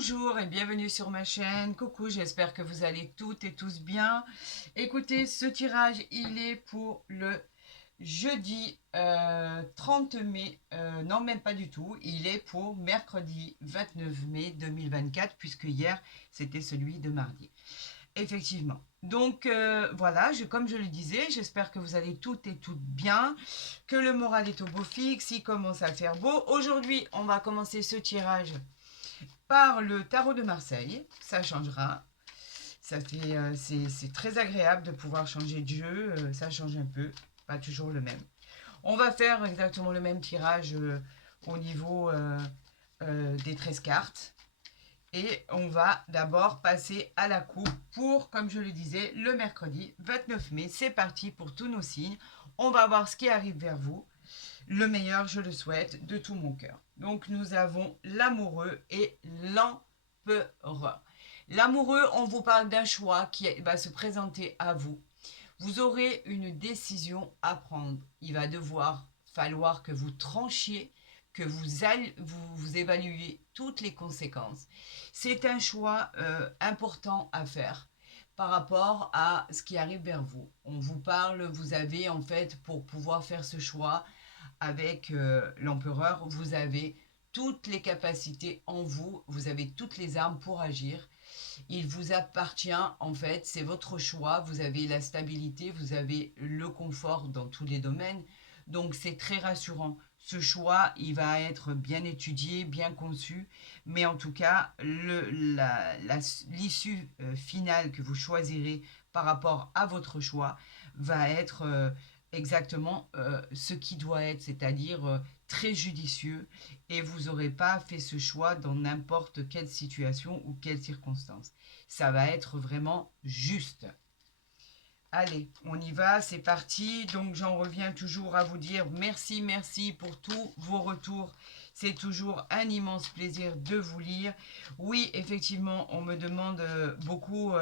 Bonjour et bienvenue sur ma chaîne. Coucou, j'espère que vous allez toutes et tous bien. Écoutez, ce tirage, il est pour le jeudi 30 mai. Non, même pas du tout. Il est pour mercredi 29 mai 2024, puisque hier, c'était celui de mardi. Effectivement. Donc voilà, comme je le disais, j'espère que vous allez toutes et toutes bien, que le moral est au beau fixe, il commence à faire beau. Aujourd'hui, on va commencer ce tirage par le tarot de Marseille. Ça changera. C'est très agréable de pouvoir changer de jeu. Ça change un peu, pas toujours le même. On va faire exactement le même tirage au niveau des 13 cartes. Et on va d'abord passer à la coupe pour, comme je le disais, le mercredi 29 mai. C'est parti pour tous nos signes. On va voir ce qui arrive vers vous. Le meilleur, je le souhaite, de tout mon cœur. Donc nous avons l'amoureux et l'empereur. L'amoureux, on vous parle d'un choix qui va se présenter à vous. Vous aurez une décision à prendre. Il va falloir que vous tranchiez, que vous évaluez toutes les conséquences. C'est un choix important à faire par rapport à ce qui arrive vers vous. On vous parle, vous avez en fait, pour pouvoir faire ce choix avec l'empereur, vous avez toutes les capacités en vous, vous avez toutes les armes pour agir. Il vous appartient, en fait, c'est votre choix, vous avez la stabilité, vous avez le confort dans tous les domaines, donc c'est très rassurant. Ce choix, il va être bien étudié, bien conçu, mais en tout cas, l'issue finale que vous choisirez par rapport à votre choix va être exactement ce qui doit être, c'est-à-dire très judicieux, et vous n'aurez pas fait ce choix dans n'importe quelle situation ou quelle circonstance. Ça va être vraiment juste. Allez, on y va, c'est parti. Donc j'en reviens toujours à vous dire merci, merci pour tous vos retours. C'est toujours un immense plaisir de vous lire. Oui, effectivement, on me demande beaucoup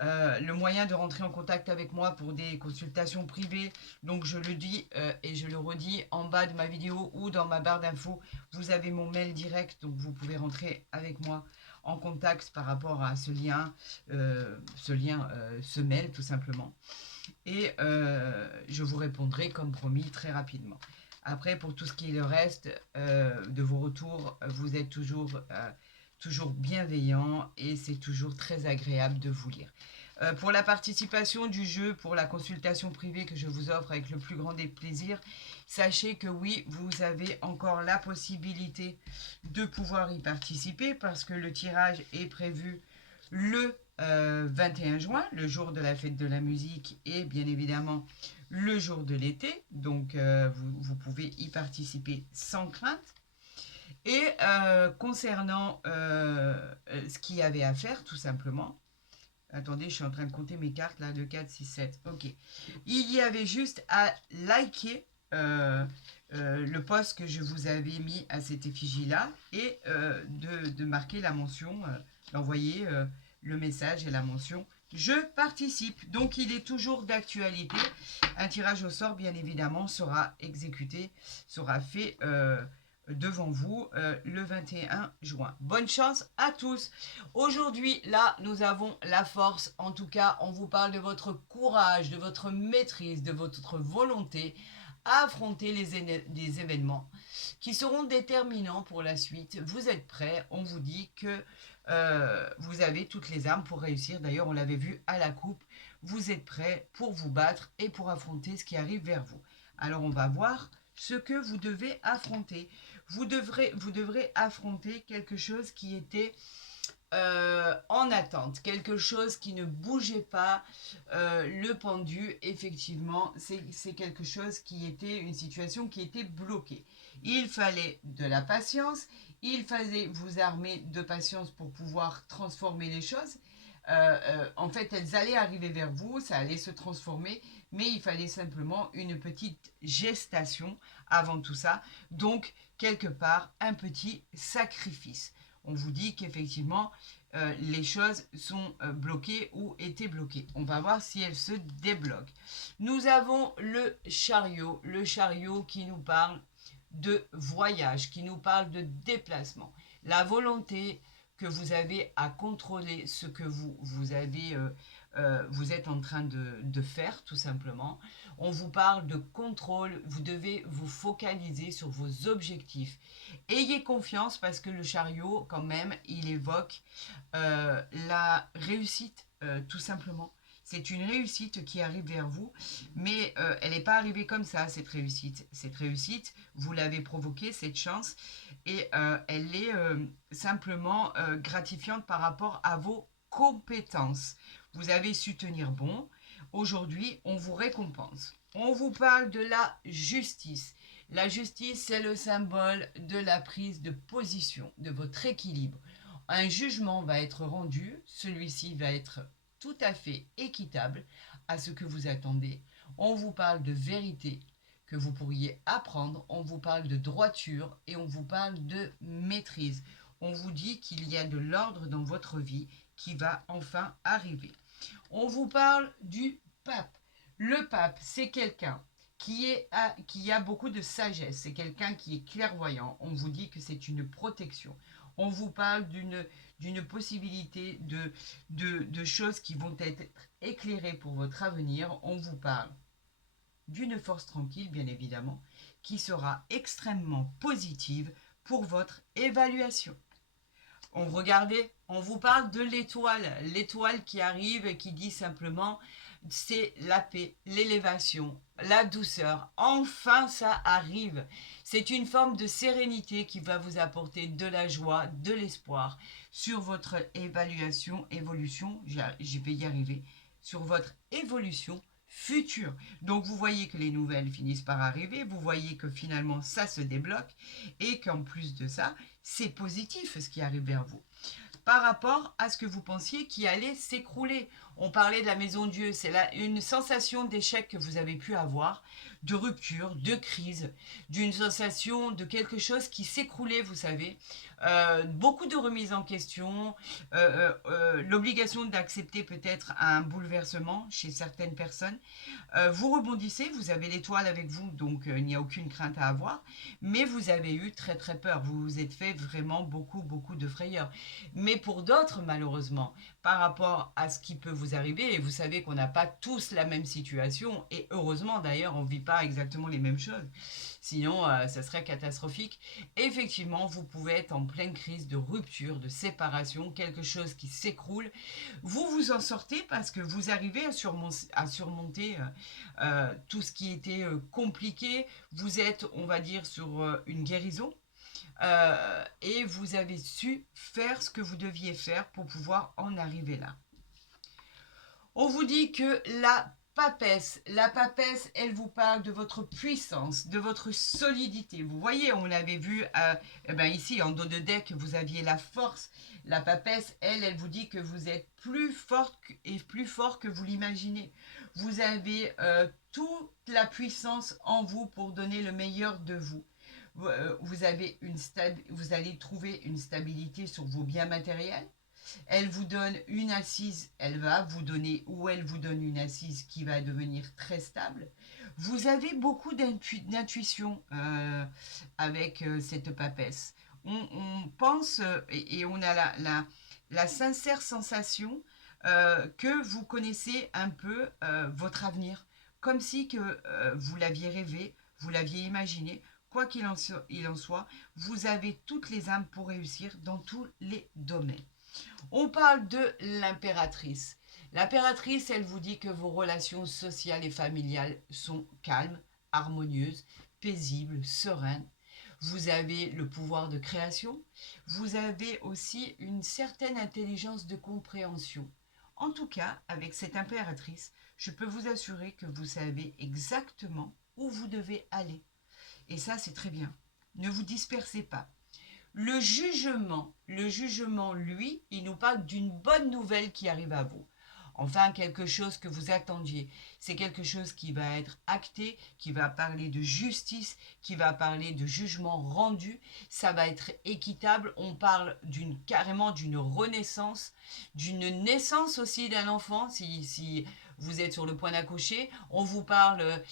le moyen de rentrer en contact avec moi pour des consultations privées. Donc je le dis et je le redis en bas de ma vidéo ou dans ma barre d'infos. Vous avez mon mail direct, donc vous pouvez rentrer avec moi en contact par rapport à ce mail tout simplement. Et je vous répondrai comme promis très rapidement. Après, pour tout ce qui est le reste de vos retours, vous êtes toujours bienveillant et c'est toujours très agréable de vous lire. Pour la participation du jeu, pour la consultation privée que je vous offre avec le plus grand des plaisirs, sachez que oui, vous avez encore la possibilité de pouvoir y participer parce que le tirage est prévu le 21 juin, le jour de la fête de la musique et bien évidemment le jour de l'été. Donc vous pouvez y participer sans crainte. Et concernant ce qu'il y avait à faire tout simplement, attendez, je suis en train de compter mes cartes là, 2, 4, 6, 7. Ok. Il y avait juste à liker le post que je vous avais mis à cette effigie-là et de marquer la mention, d'envoyer le message et la mention je participe. Donc il est toujours d'actualité. Un tirage au sort, bien évidemment, sera exécuté, sera fait devant vous le 21 juin. Bonne chance à tous. Aujourd'hui, là, nous avons la force. En tout cas, on vous parle de votre courage, de votre maîtrise, de votre volonté à affronter les événements qui seront déterminants pour la suite. Vous êtes prêts. On vous dit que vous avez toutes les armes pour réussir. D'ailleurs, on l'avait vu à la coupe. Vous êtes prêts pour vous battre et pour affronter ce qui arrive vers vous. Alors, on va voir ce que vous devez affronter. Vous devrez affronter quelque chose qui était en attente, quelque chose qui ne bougeait pas. Le pendu, effectivement, c'est quelque chose qui était une situation qui était bloquée. Il fallait de la patience, il fallait vous armer de patience pour pouvoir transformer les choses. En fait, elles allaient arriver vers vous, ça allait se transformer, mais il fallait simplement une petite gestation avant tout ça. Donc, quelque part, un petit sacrifice. On vous dit qu'effectivement, les choses sont bloquées ou étaient bloquées. On va voir si elles se débloquent. Nous avons le chariot qui nous parle de voyage, qui nous parle de déplacement. La volonté que vous avez à contrôler ce que vous êtes en train de faire, tout simplement. On vous parle de contrôle, vous devez vous focaliser sur vos objectifs. Ayez confiance parce que le chariot, quand même, il évoque la réussite, tout simplement. C'est une réussite qui arrive vers vous, mais elle n'est pas arrivée comme ça, cette réussite. Cette réussite, vous l'avez provoquée, cette chance, et elle est simplement gratifiante par rapport à vos compétences. Vous avez su tenir bon. Aujourd'hui, on vous récompense. On vous parle de la justice. La justice, c'est le symbole de la prise de position, de votre équilibre. Un jugement va être rendu, celui-ci va être tout à fait équitable à ce que vous attendez. On vous parle de vérité que vous pourriez apprendre, on vous parle de droiture et on vous parle de maîtrise. On vous dit qu'il y a de l'ordre dans votre vie qui va enfin arriver. On vous parle du pape. Le pape, c'est quelqu'un qui a beaucoup de sagesse, c'est quelqu'un qui est clairvoyant. On vous dit que c'est une protection. On vous parle d'une possibilité de choses qui vont être éclairées pour votre avenir. On vous parle d'une force tranquille, bien évidemment, qui sera extrêmement positive pour votre évaluation. On vous parle de l'étoile qui arrive et qui dit simplement c'est la paix, l'élévation, la douceur. Enfin, ça arrive. C'est une forme de sérénité qui va vous apporter de la joie, de l'espoir sur votre évolution, je vais y arriver, sur votre évolution future. Donc vous voyez que les nouvelles finissent par arriver, vous voyez que finalement ça se débloque et qu'en plus de ça, c'est positif ce qui arrive vers vous par rapport à ce que vous pensiez qui allait s'écrouler. On parlait de la maison Dieu, c'est là une sensation d'échec que vous avez pu avoir, de rupture, de crise, d'une sensation de quelque chose qui s'écroulait, vous savez. Beaucoup de remises en question, l'obligation d'accepter peut-être un bouleversement chez certaines personnes. Vous rebondissez, vous avez l'étoile avec vous, donc il n'y a aucune crainte à avoir, mais vous avez eu très très peur, vous vous êtes fait vraiment beaucoup de frayeur. Mais pour d'autres, malheureusement, par rapport à ce qui peut vous arriver, et vous savez qu'on n'a pas tous la même situation, et heureusement d'ailleurs, on ne vit pas exactement les mêmes choses, sinon ça serait catastrophique. Effectivement, vous pouvez être en pleine crise de rupture, de séparation, quelque chose qui s'écroule. Vous vous en sortez parce que vous arrivez à surmonter tout ce qui était compliqué. Vous êtes, on va dire, sur une guérison. Et vous avez su faire ce que vous deviez faire pour pouvoir en arriver là. On vous dit que la papesse, elle vous parle de votre puissance, de votre solidité. Vous voyez, on l'avait vu ici en dos de deck, vous aviez la force. La papesse, elle vous dit que vous êtes plus forte et plus fort que vous l'imaginez. Vous avez toute la puissance en vous pour donner le meilleur de vous. Vous allez trouver une stabilité sur vos biens matériels. Elle vous donne une assise, elle vous donne une assise qui va devenir très stable. Vous avez beaucoup d'intuition avec cette papesse. On pense et on a la sincère sensation que vous connaissez un peu votre avenir, comme si que vous l'aviez rêvé, vous l'aviez imaginé. Quoi qu'il en soit, vous avez toutes les âmes pour réussir dans tous les domaines. On parle de l'impératrice. L'impératrice, elle vous dit que vos relations sociales et familiales sont calmes, harmonieuses, paisibles, sereines. Vous avez le pouvoir de création. Vous avez aussi une certaine intelligence de compréhension. En tout cas, avec cette impératrice, je peux vous assurer que vous savez exactement où vous devez aller. Et ça, c'est très bien. Ne vous dispersez pas. Le jugement, lui, il nous parle d'une bonne nouvelle qui arrive à vous. Enfin, quelque chose que vous attendiez. C'est quelque chose qui va être acté, qui va parler de justice, qui va parler de jugement rendu. Ça va être équitable. On parle carrément d'une renaissance, d'une naissance aussi d'un enfant. Si vous êtes sur le point d'accoucher, on vous parle,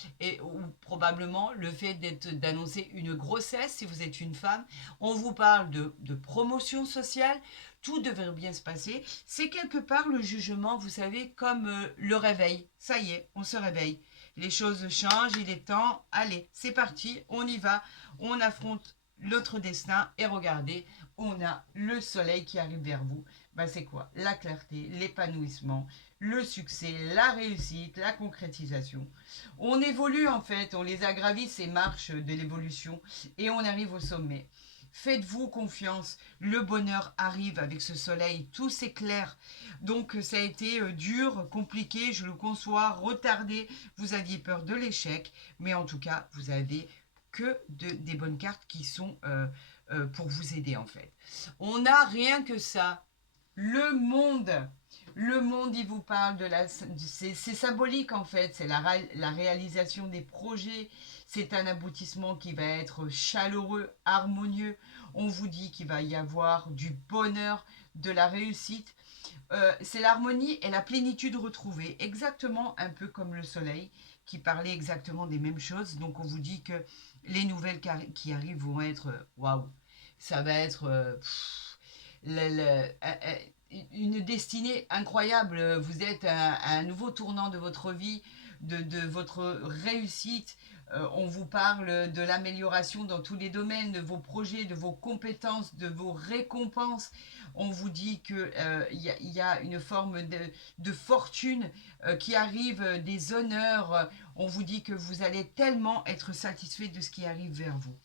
ou probablement le fait d'annoncer une grossesse si vous êtes une femme, on vous parle de promotion sociale, tout devrait bien se passer. C'est quelque part le jugement, vous savez, comme le réveil. Ça y est, on se réveille. Les choses changent, il est temps, allez, c'est parti, on y va, on affronte l'autre destin et regardez, on a le soleil qui arrive vers vous. Ben, c'est quoi? La clarté, l'épanouissement, le succès, la réussite, la concrétisation. On évolue en fait, on les a gravis ces marches de l'évolution et on arrive au sommet. Faites-vous confiance, le bonheur arrive avec ce soleil, tout s'éclaire. Donc ça a été dur, compliqué, je le conçois, retardé, vous aviez peur de l'échec, mais en tout cas, vous avez que des bonnes cartes qui sont pour vous aider en fait. On n'a rien que ça. Le monde, il vous parle de la... C'est symbolique en fait, c'est la réalisation des projets, c'est un aboutissement qui va être chaleureux, harmonieux. On vous dit qu'il va y avoir du bonheur, de la réussite. C'est l'harmonie et la plénitude retrouvée, exactement un peu comme le soleil qui parlait exactement des mêmes choses. Donc on vous dit que les nouvelles qui arrivent vont être waouh, ça va être une destinée incroyable. Vous êtes à un nouveau tournant de votre vie, de votre réussite. On vous parle de l'amélioration dans tous les domaines, de vos projets, de vos compétences, de vos récompenses. On vous dit qu'il y a une forme de fortune qui arrive, des honneurs. On vous dit que vous allez tellement être satisfait de ce qui arrive vers vous.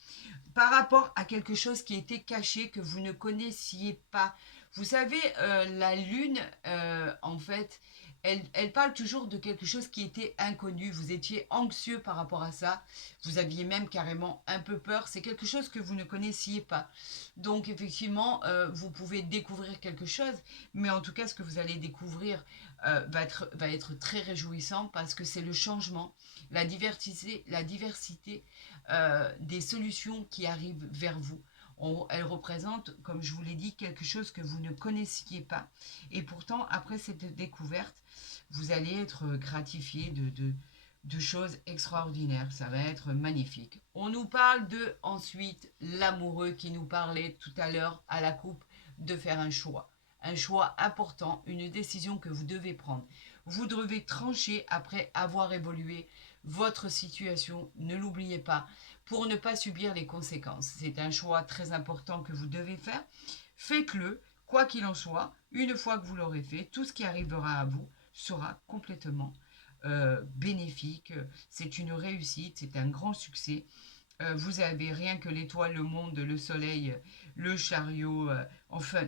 Par rapport à quelque chose qui était caché, que vous ne connaissiez pas. Vous savez, la lune, en fait, elle parle toujours de quelque chose qui était inconnu. Vous étiez anxieux par rapport à ça. Vous aviez même carrément un peu peur. C'est quelque chose que vous ne connaissiez pas. Donc, effectivement, vous pouvez découvrir quelque chose. Mais en tout cas, ce que vous allez découvrir va être très réjouissant parce que c'est le changement, la diversité des solutions qui arrivent vers vous. Elle représente, comme je vous l'ai dit, quelque chose que vous ne connaissiez pas. Et pourtant, après cette découverte, vous allez être gratifié de choses extraordinaires. Ça va être magnifique. On nous parle de, ensuite, l'amoureux qui nous parlait tout à l'heure à la coupe, de faire un choix. Un choix important, une décision que vous devez prendre. Vous devez trancher après avoir évolué votre situation, ne l'oubliez pas, pour ne pas subir les conséquences. C'est un choix très important que vous devez faire. Faites-le, quoi qu'il en soit. Une fois que vous l'aurez fait, tout ce qui arrivera à vous sera complètement bénéfique. C'est une réussite, c'est un grand succès. Vous avez rien que l'étoile, le monde, le soleil, le chariot, enfin,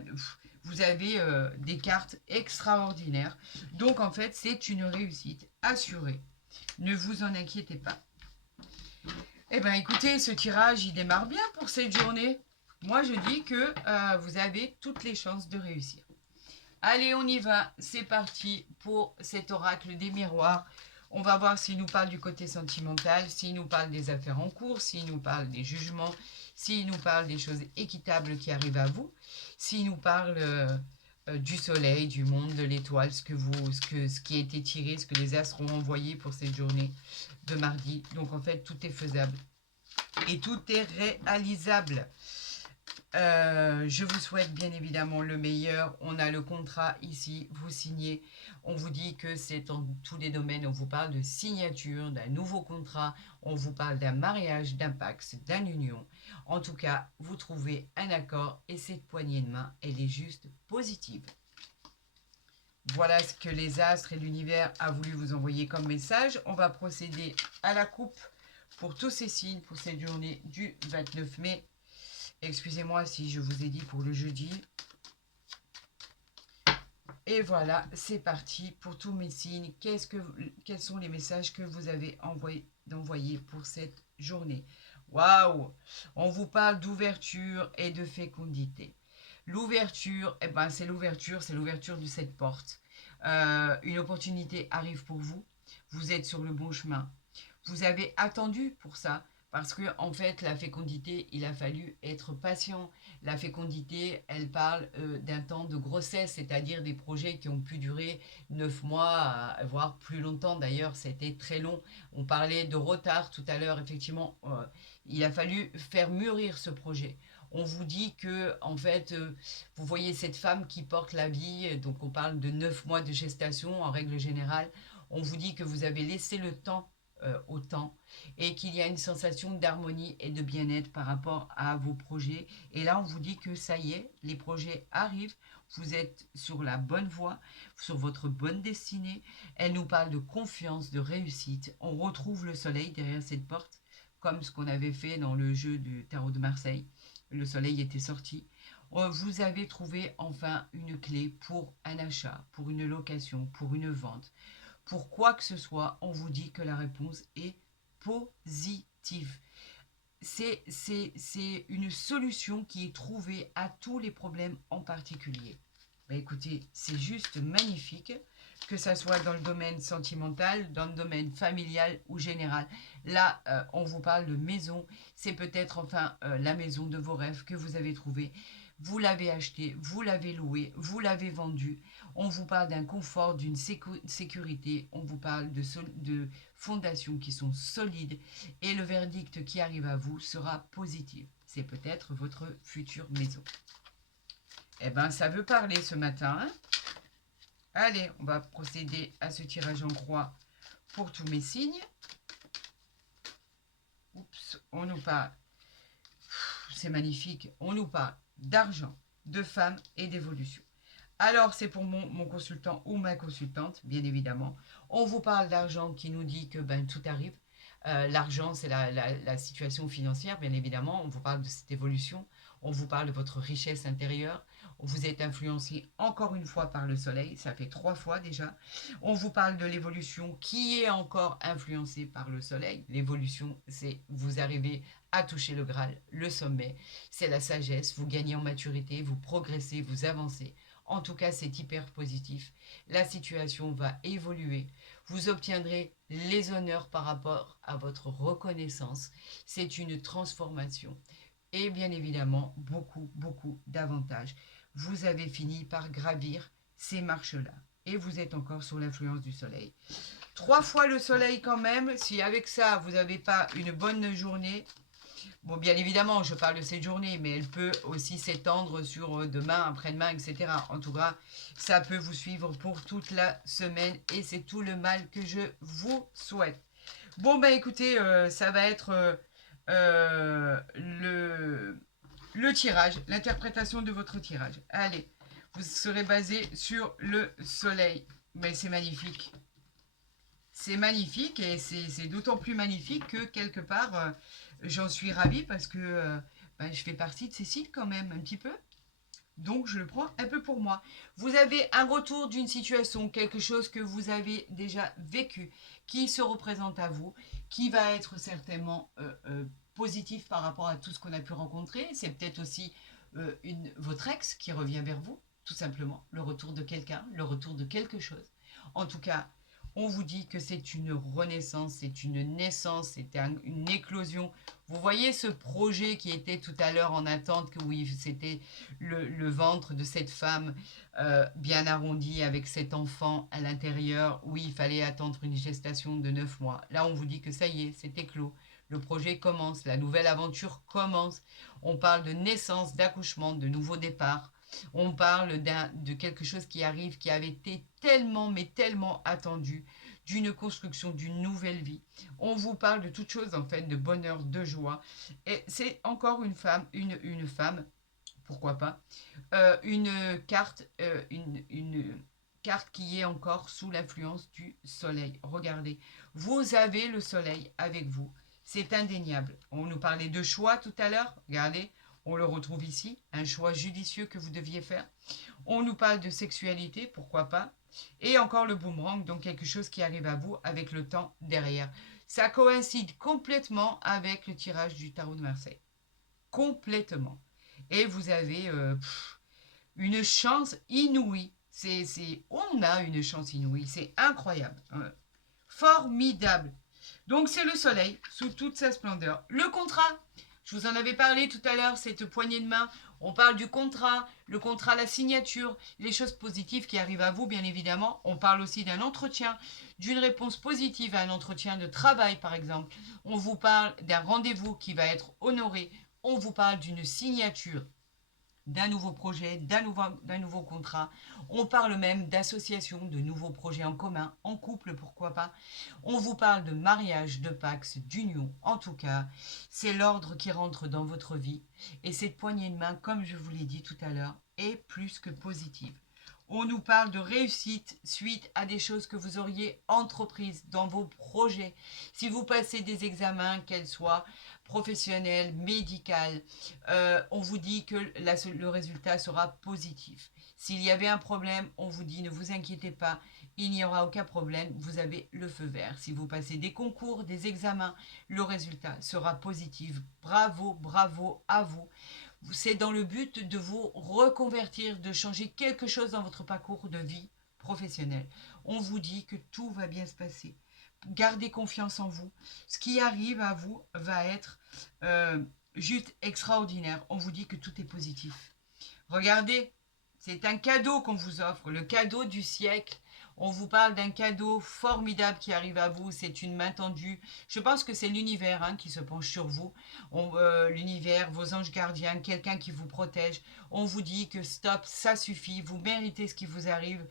vous avez des cartes extraordinaires. Donc en fait, c'est une réussite assurée. Ne vous en inquiétez pas. Eh bien écoutez, ce tirage, il démarre bien pour cette journée. Moi, je dis que vous avez toutes les chances de réussir. Allez, on y va. C'est parti pour cet oracle des miroirs. On va voir s'il nous parle du côté sentimental, s'il nous parle des affaires en cours, s'il nous parle des jugements, s'il nous parle des choses équitables qui arrivent à vous, s'il nous parle du soleil, du monde, de l'étoile, ce qui a été tiré, ce que les astres ont envoyé pour cette journée de mardi. Donc en fait, tout est faisable et tout est réalisable. Je vous souhaite bien évidemment le meilleur. On a le contrat ici, vous signez. On vous dit que c'est dans tous les domaines. On vous parle de signature, d'un nouveau contrat. On vous parle d'un mariage, d'un pax, d'une union. En tout cas, vous trouvez un accord et cette poignée de main, elle est juste positive. Voilà ce que les astres et l'univers a voulu vous envoyer comme message. On va procéder à la coupe pour tous ces signes pour cette journée du 29 mai. Excusez-moi si je vous ai dit pour le jeudi. Et voilà, c'est parti pour tous mes signes. Quels sont les messages que vous avez d'envoyer pour cette journée? Waouh! On vous parle d'ouverture et de fécondité. L'ouverture, eh ben, c'est l'ouverture de cette porte. Une opportunité arrive pour vous. Vous êtes sur le bon chemin. Vous avez attendu pour ça. Parce que, en fait, la fécondité, il a fallu être patient. La fécondité, elle parle d'un temps de grossesse, c'est-à-dire des projets qui ont pu durer 9 mois, voire plus longtemps. D'ailleurs, c'était très long. On parlait de retard tout à l'heure. Effectivement, il a fallu faire mûrir ce projet. On vous dit que, en fait, vous voyez cette femme qui porte la vie, donc on parle de 9 mois de gestation en règle générale. On vous dit que vous avez laissé le temps au temps et qu'il y a une sensation d'harmonie et de bien-être par rapport à vos projets. Et là, on vous dit que ça y est, les projets arrivent, vous êtes sur la bonne voie, sur votre bonne destinée. Elle nous parle de confiance, de réussite. On retrouve le soleil derrière cette porte, comme ce qu'on avait fait dans le jeu du tarot de Marseille. Le soleil était sorti. Vous avez trouvé enfin une clé pour un achat, pour une location, pour une vente. Pour quoi que ce soit, on vous dit que la réponse est positive. C'est une solution qui est trouvée à tous les problèmes en particulier. Ben écoutez, c'est juste magnifique, que ça soit dans le domaine sentimental, dans le domaine familial ou général. Là, on vous parle de maison. C'est peut-être enfin la maison de vos rêves que vous avez trouvée. Vous l'avez acheté, vous l'avez loué, vous l'avez vendu. On vous parle d'un confort, d'une sécurité. On vous parle de fondations qui sont solides. Et le verdict qui arrive à vous sera positif. C'est peut-être votre future maison. Eh bien, ça veut parler ce matin. Hein. Allez, on va procéder à ce tirage en croix pour tous mes signes. Oups, on nous parle. C'est magnifique. On nous parle d'argent, de femmes et d'évolution. Alors, c'est pour mon consultant ou ma consultante, bien évidemment. On vous parle d'argent qui nous dit que ben, tout arrive. L'argent, c'est la situation financière, bien évidemment. On vous parle de cette évolution. On vous parle de votre richesse intérieure. Vous êtes influencé encore une fois par le soleil. Ça fait 3 fois déjà. On vous parle de l'évolution qui est encore influencée par le soleil. L'évolution, c'est vous arrivez à toucher le Graal, le sommet. C'est la sagesse. Vous gagnez en maturité, vous progressez, vous avancez. En tout cas, c'est hyper positif. La situation va évoluer. Vous obtiendrez les honneurs par rapport à votre reconnaissance. C'est une transformation. Et bien évidemment, beaucoup d'avantages. Vous avez fini par gravir ces marches-là. Et vous êtes encore sous l'influence du soleil. 3 fois le soleil quand même. Si avec ça, vous n'avez pas une bonne journée, bon, bien évidemment, je parle de cette journée, mais elle peut aussi s'étendre sur demain, après-demain, etc. En tout cas, ça peut vous suivre pour toute la semaine et c'est tout le mal que je vous souhaite. Bon, bah écoutez, ça va être le tirage, l'interprétation de votre tirage. Allez, vous serez basé sur le soleil. Mais c'est magnifique. C'est magnifique et c'est d'autant plus magnifique que quelque part, j'en suis ravie parce que je fais partie de ces sites quand même un petit peu. Donc je le prends un peu pour moi. Vous avez un retour d'une situation, quelque chose que vous avez déjà vécu, qui se représente à vous, qui va être certainement positif par rapport à tout ce qu'on a pu rencontrer. C'est peut-être aussi votre ex qui revient vers vous, tout simplement. Le retour de quelqu'un, le retour de quelque chose. En tout cas, on vous dit que c'est une renaissance, c'est une naissance, c'est une éclosion. Vous voyez ce projet qui était tout à l'heure en attente, que oui, c'était le ventre de cette femme bien arrondi avec cet enfant à l'intérieur. Oui, il fallait attendre une gestation de 9 mois. Là, on vous dit que ça y est, c'est éclos. Le projet commence, la nouvelle aventure commence. On parle de naissance, d'accouchement, de nouveau départ. On parle de quelque chose qui arrive, qui avait été tellement, mais tellement attendu, d'une construction, d'une nouvelle vie. On vous parle de toutes choses, en fait, de bonheur, de joie. Et c'est encore une femme, pourquoi pas, une carte, une carte qui est encore sous l'influence du soleil. Regardez, vous avez le soleil avec vous. C'est indéniable. On nous parlait de choix tout à l'heure. Regardez, on le retrouve ici. Un choix judicieux que vous deviez faire. On nous parle de sexualité, pourquoi pas. Et encore le boomerang, donc quelque chose qui arrive à vous avec le temps derrière. Ça coïncide complètement avec le tirage du tarot de Marseille. Complètement. Et vous avez une chance inouïe. On a une chance inouïe. C'est incroyable. Formidable. Donc c'est le soleil sous toute sa splendeur. Le contrat, je vous en avais parlé tout à l'heure, cette poignée de main. On parle du contrat, le contrat, la signature, les choses positives qui arrivent à vous, bien évidemment. On parle aussi d'un entretien, d'une réponse positive à un entretien de travail, par exemple. On vous parle d'un rendez-vous qui va être honoré. On vous parle d'une signature d'un nouveau projet, d'un nouveau contrat. On parle même d'association, de nouveaux projets en commun, en couple, pourquoi pas. On vous parle de mariage, de pax, d'union. En tout cas, c'est l'ordre qui rentre dans votre vie. Et cette poignée de main, comme je vous l'ai dit tout à l'heure, est plus que positive. On nous parle de réussite suite à des choses que vous auriez entreprises dans vos projets. Si vous passez des examens, qu'elles soient professionnels, médicales, on vous dit que le résultat sera positif. S'il y avait un problème, on vous dit ne vous inquiétez pas, il n'y aura aucun problème, vous avez le feu vert. Si vous passez des concours, des examens, le résultat sera positif. Bravo, bravo à vous. C'est dans le but de vous reconvertir, de changer quelque chose dans votre parcours de vie professionnelle. On vous dit que tout va bien se passer. Gardez confiance en vous. Ce qui arrive à vous va être juste extraordinaire. On vous dit que tout est positif. Regardez, c'est un cadeau qu'on vous offre, le cadeau du siècle. On vous parle d'un cadeau formidable qui arrive à vous. C'est une main tendue. Je pense que c'est l'univers qui se penche sur vous. L'univers, vos anges gardiens, quelqu'un qui vous protège. On vous dit que stop, ça suffit. Vous méritez ce qui vous arrive.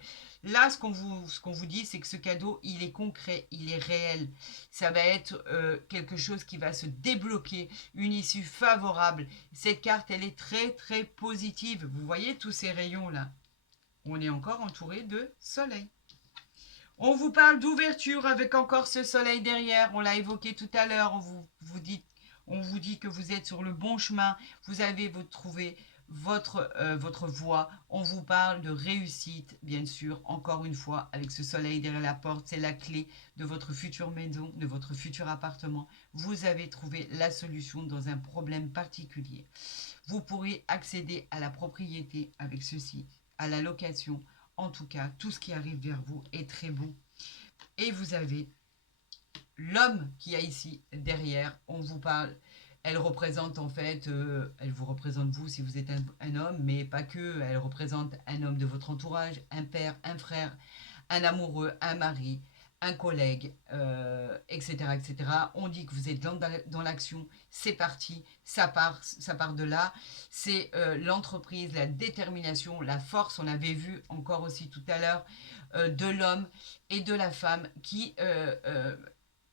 Là, ce qu'on vous dit, c'est que ce cadeau, il est concret, il est réel. Ça va être quelque chose qui va se débloquer, une issue favorable. Cette carte, elle est très, très positive. Vous voyez tous ces rayons-là. On est encore entouré de soleil. On vous parle d'ouverture avec encore ce soleil derrière. On l'a évoqué tout à l'heure. On vous dit que vous êtes sur le bon chemin. Vous avez trouvé votre voie. On vous parle de réussite, bien sûr. Encore une fois, avec ce soleil derrière la porte, c'est la clé de votre future maison, de votre futur appartement. Vous avez trouvé la solution dans un problème particulier. Vous pourrez accéder à la propriété avec ceci, à la location. En tout cas, tout ce qui arrive vers vous est très bon. Et vous avez l'homme qui a ici derrière. On vous parle. Elle représente en fait, elle vous représente vous si vous êtes un homme, mais pas que. Elle représente un homme de votre entourage, un père, un frère, un amoureux, un mari, un collègue, etc., etc. On dit que vous êtes dans l'action, c'est parti, ça part de là. C'est l'entreprise, la détermination, la force, on avait vu encore aussi tout à l'heure, de l'homme et de la femme qui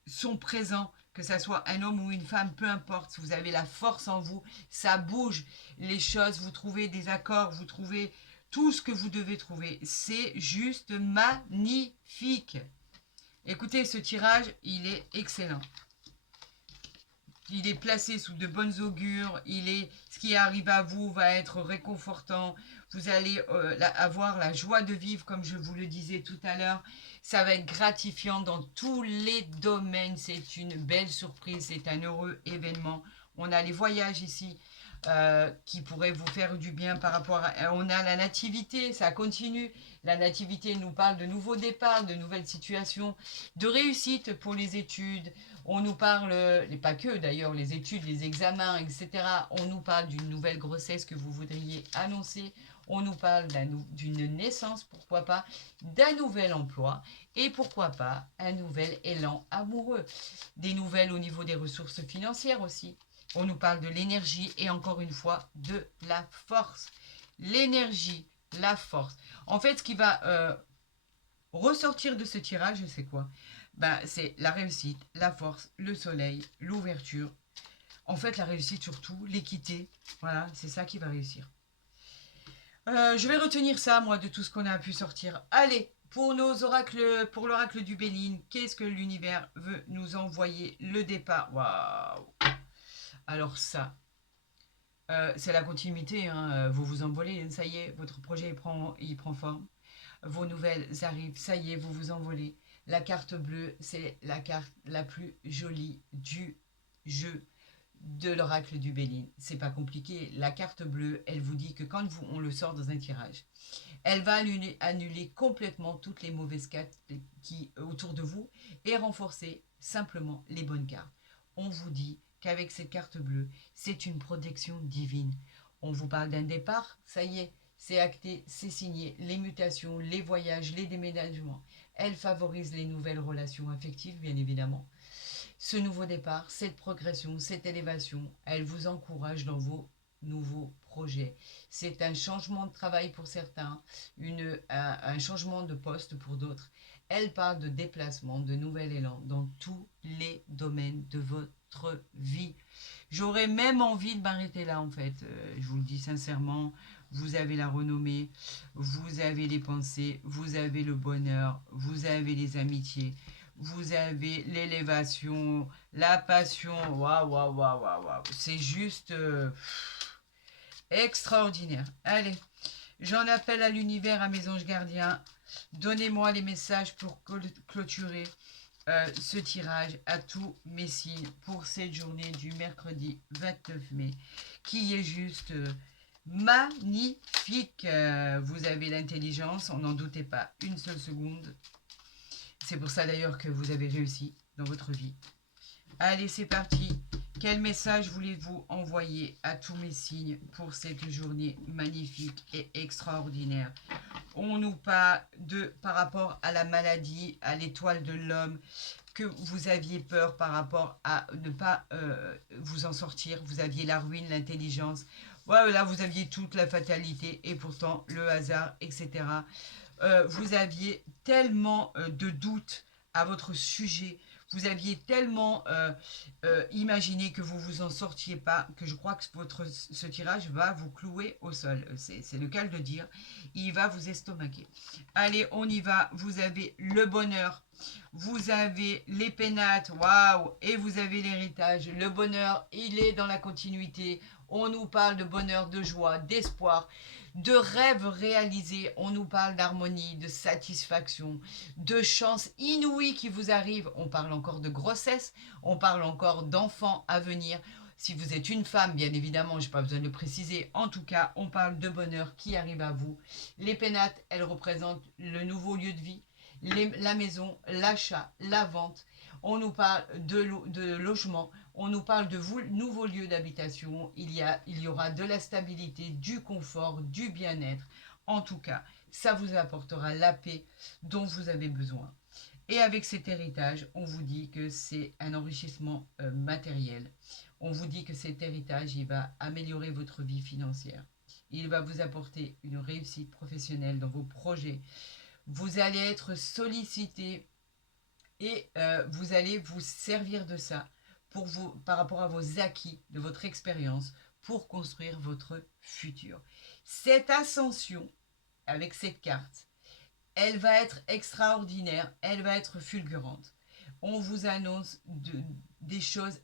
sont présents, que ça soit un homme ou une femme, peu importe, si vous avez la force en vous, ça bouge les choses, vous trouvez des accords, vous trouvez tout ce que vous devez trouver. C'est juste magnifique. Écoutez, ce tirage, il est excellent. Il est placé sous de bonnes augures. Ce qui arrive à vous va être réconfortant. Vous allez avoir la joie de vivre, comme je vous le disais tout à l'heure. Ça va être gratifiant dans tous les domaines. C'est une belle surprise. C'est un heureux événement. On a les voyages ici qui pourraient vous faire du bien par rapport à... On a la nativité, ça continue. La nativité nous parle de nouveaux départs, de nouvelles situations, de réussite pour les études. On nous parle, pas que d'ailleurs, les études, les examens, etc. On nous parle d'une nouvelle grossesse que vous voudriez annoncer. On nous parle d'une naissance, pourquoi pas, d'un nouvel emploi et pourquoi pas un nouvel élan amoureux. Des nouvelles au niveau des ressources financières aussi. On nous parle de l'énergie et encore une fois de la force. L'énergie, la force. En fait, ce qui va ressortir de ce tirage, c'est quoi? C'est la réussite, la force, le soleil, l'ouverture. En fait, la réussite surtout, l'équité. Voilà, c'est ça qui va réussir. Je vais retenir ça, moi, de tout ce qu'on a pu sortir. Allez, pour nos oracles, pour l'oracle du Béline, qu'est-ce que l'univers veut nous envoyer? Le départ. Waouh! Alors ça, c'est la continuité. Vous vous envolez, ça y est, votre projet il prend forme. Vos nouvelles arrivent, ça y est, vous vous envolez. La carte bleue, c'est la carte la plus jolie du jeu de l'oracle du Béline. C'est pas compliqué. La carte bleue, elle vous dit que quand on le sort dans un tirage, elle va annuler complètement toutes les mauvaises cartes qui autour de vous et renforcer simplement les bonnes cartes. On vous dit qu'avec cette carte bleue, c'est une protection divine. On vous parle d'un départ, ça y est, c'est acté, c'est signé. Les mutations, les voyages, les déménagements, elle favorise les nouvelles relations affectives, bien évidemment. Ce nouveau départ, cette progression, cette élévation, elle vous encourage dans vos nouveaux projets. C'est un changement de travail pour certains, un changement de poste pour d'autres. Elle parle de déplacement, de nouvel élan dans tous les domaines de votre vie. J'aurais même envie de m'arrêter là en fait. Je vous le dis sincèrement, vous avez la renommée, vous avez les pensées, vous avez le bonheur, vous avez les amitiés, vous avez l'élévation, la passion. Waouh, waouh, waouh, waouh, waouh. C'est juste extraordinaire. Allez, j'en appelle à l'univers, à mes anges gardiens. Donnez-moi les messages pour clôturer ce tirage à tous mes signes pour cette journée du mercredi 29 mai qui est juste magnifique. Vous avez l'intelligence, on n'en doutait pas une seule seconde. C'est pour ça d'ailleurs que vous avez réussi dans votre vie. Allez, c'est parti. Quel message voulez-vous envoyer à tous mes signes pour cette journée magnifique et extraordinaire? On nous parle par rapport à la maladie, à l'étoile de l'homme, que vous aviez peur par rapport à ne pas vous en sortir. Vous aviez la ruine, l'intelligence. Voilà, vous aviez toute la fatalité et pourtant le hasard, etc. Vous aviez tellement de doutes à votre sujet. Vous aviez tellement imaginé que vous vous en sortiez pas, que je crois que ce tirage va vous clouer au sol. C'est le cas de le dire. Il va vous estomaquer. Allez, on y va. Vous avez le bonheur. Vous avez les pénates. Waouh. Et vous avez l'héritage. Le bonheur, il est dans la continuité. On nous parle de bonheur, de joie, d'espoir, de rêves réalisés. On nous parle d'harmonie, de satisfaction, de chance inouïe qui vous arrive. On parle encore de grossesse, on parle encore d'enfants à venir. Si vous êtes une femme, bien évidemment, je n'ai pas besoin de le préciser. En tout cas, on parle de bonheur qui arrive à vous. Les pénates, elles représentent le nouveau lieu de vie, la maison, l'achat, la vente. On nous parle de logement, on nous parle de nouveaux lieux d'habitation. Il y aura de la stabilité, du confort, du bien-être. En tout cas, ça vous apportera la paix dont vous avez besoin. Et avec cet héritage, on vous dit que c'est un enrichissement matériel. On vous dit que cet héritage, il va améliorer votre vie financière. Il va vous apporter une réussite professionnelle dans vos projets. Vous allez être sollicité et vous allez vous servir de ça par rapport à vos acquis, de votre expérience, pour construire votre futur. Cette ascension, avec cette carte, elle va être extraordinaire, elle va être fulgurante. On vous annonce des choses,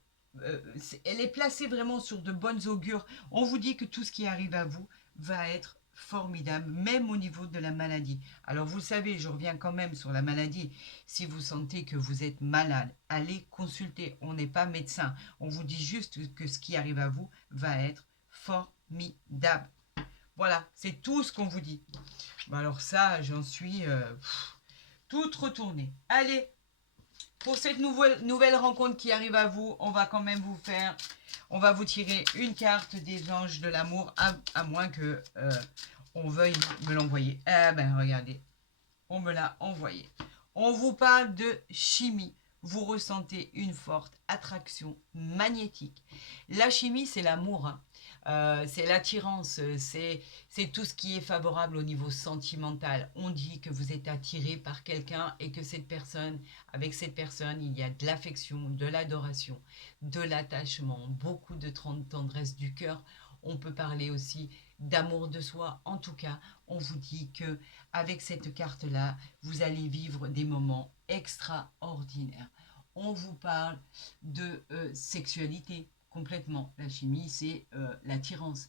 elle est placée vraiment sur de bonnes augures. On vous dit que tout ce qui arrive à vous va être formidable, même au niveau de la maladie. Alors vous savez, je reviens quand même sur la maladie. Si vous sentez que vous êtes malade, allez consulter. On n'est pas médecin. On vous dit juste que ce qui arrive à vous va être formidable. Voilà, c'est tout ce qu'on vous dit. Bon alors ça, j'en suis toute retournée. Allez, pour cette nouvelle rencontre qui arrive à vous, on va quand même on va vous tirer une carte des anges de l'amour, à moins que on veuille me l'envoyer. Eh ben regardez, on me l'a envoyé. On vous parle de chimie. Vous ressentez une forte attraction magnétique. La chimie, c'est l'amour, hein. C'est l'attirance, c'est tout ce qui est favorable au niveau sentimental. On dit que vous êtes attiré par quelqu'un et que avec cette personne, il y a de l'affection, de l'adoration, de l'attachement, beaucoup de tendresse du cœur. On peut parler aussi d'amour de soi. En tout cas, on vous dit que avec cette carte-là, vous allez vivre des moments extraordinaires. On vous parle de sexualité complètement. La chimie, c'est l'attirance.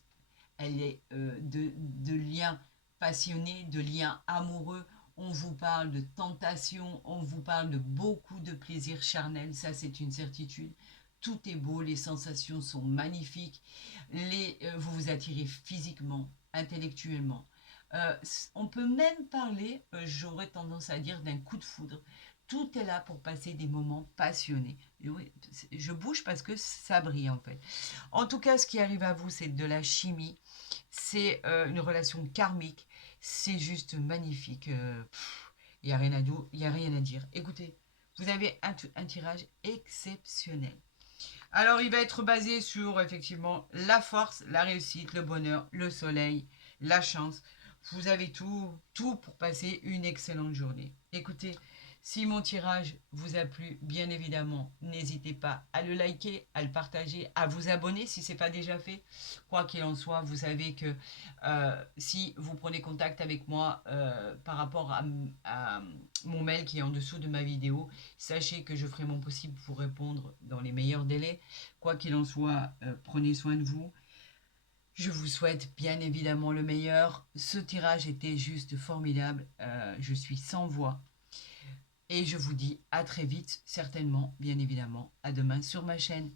Elle est de liens passionnés, de liens amoureux. On vous parle de tentation, on vous parle de beaucoup de plaisir charnel, ça c'est une certitude. Tout est beau, les sensations sont magnifiques, vous vous attirez physiquement, intellectuellement. On peut même parler, j'aurais tendance à dire, d'un coup de foudre. Tout est là pour passer des moments passionnés. Et oui, je bouge parce que ça brille en fait. En tout cas, ce qui arrive à vous, c'est de la chimie. C'est une relation karmique. C'est juste magnifique. Il n'y a rien à dire. Il y a rien à dire. Écoutez, vous avez un tirage exceptionnel. Alors, il va être basé sur effectivement la force, la réussite, le bonheur, le soleil, la chance. Vous avez tout pour passer une excellente journée. Écoutez, si mon tirage vous a plu, bien évidemment, n'hésitez pas à le liker, à le partager, à vous abonner si ce n'est pas déjà fait. Quoi qu'il en soit, vous savez que si vous prenez contact avec moi par rapport à mon mail qui est en dessous de ma vidéo, sachez que je ferai mon possible pour répondre dans les meilleurs délais. Quoi qu'il en soit, prenez soin de vous. Je vous souhaite bien évidemment le meilleur. Ce tirage était juste formidable. Je suis sans voix. Et je vous dis à très vite, certainement, bien évidemment, à demain sur ma chaîne.